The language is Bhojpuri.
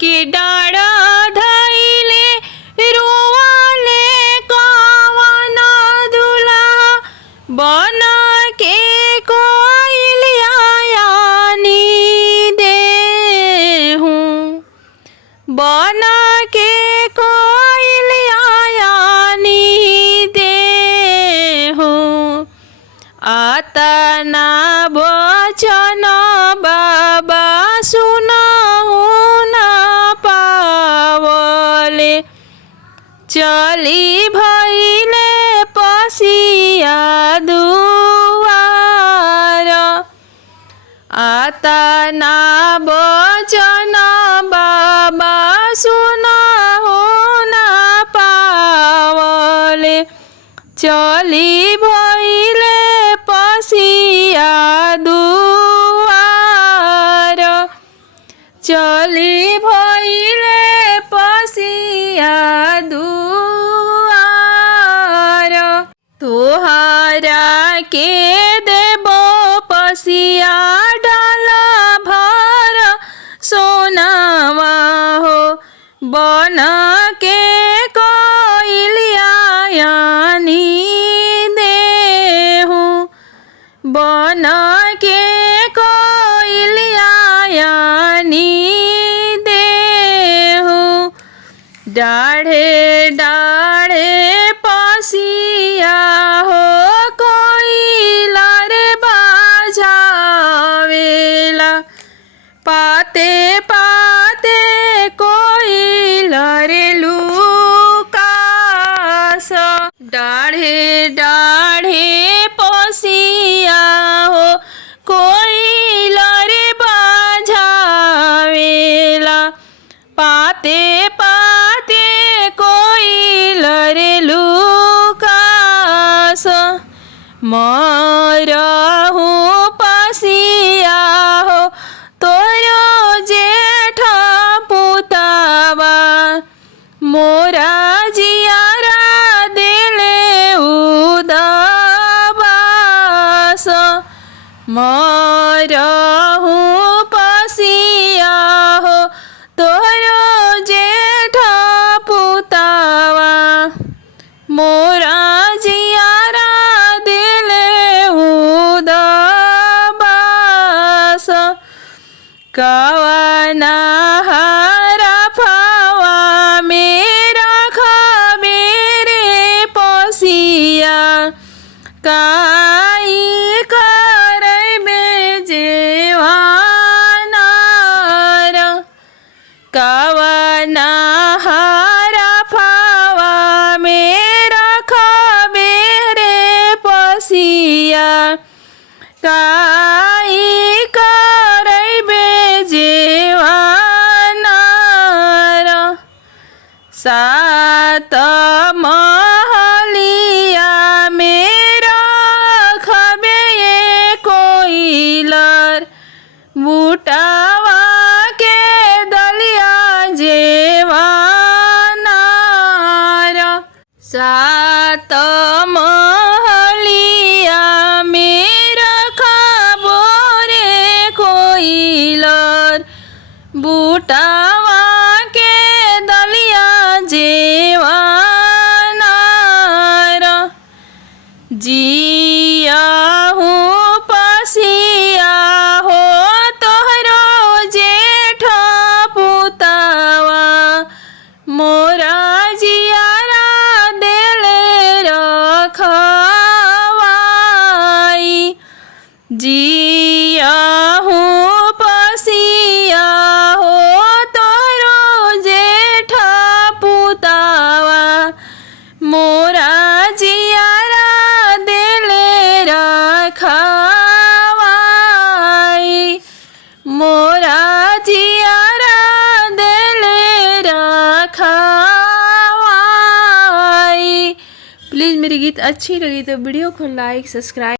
के डाड़ धैले रोवाले कवन दुल्हा बन के कोइलिया देहूँ बन के कोइलिया देहूँ आतना वचन बाबा सुनहु न पावले चली भइले पसिया दुआर आतना वचन बाबा सुनहु न पावले चली भइले पसिया दुआर चली भइले पसिया दुआर तोहरा के देबो पसिया डाल भर सोनावा हो बन के कोइलिया देहूँ बन के कोइलिया देहूँ डाढ़े डाढ़े पसिया हो कोइला रे बाजावेला पाते पाते कोइला रे लुकास डाढ़े डाढ़े पसिया हो कोइला रे बाजावेला पाते पाते कोइला रे लुकास मरहु पसिया हो तोरो जेठ पुतावा मोरा जियारा देले उदाबास मरहु पसिया हो तोरो जेठ पुतावा मोरा जियारा देले उदाबास कवना हरा फावा मेरा खबेरे पसिया काई करबे जेवानार कवना हरा फावा मेरा खबेरे पसिया काई करबे जेवानार सात महलिया मेरा खबे कोइलर बूटावा के दलिया जेवानार सात महलिया मेरा खबो रे कोइलर बूटावा के दलिया जेवानार जियाहू पसिया हो तोहरो जेठ पुतावा मोरा जियारा देले रखवाई जियाहू पसिया हो तोहरो जेठ पुतावा मोरा जियारा देले रखवाई मोरा जियारा देले रखवाई। प्लीज़ मेरी गीत अच्छी लगी तो वीडियो को लाइक सब्सक्राइब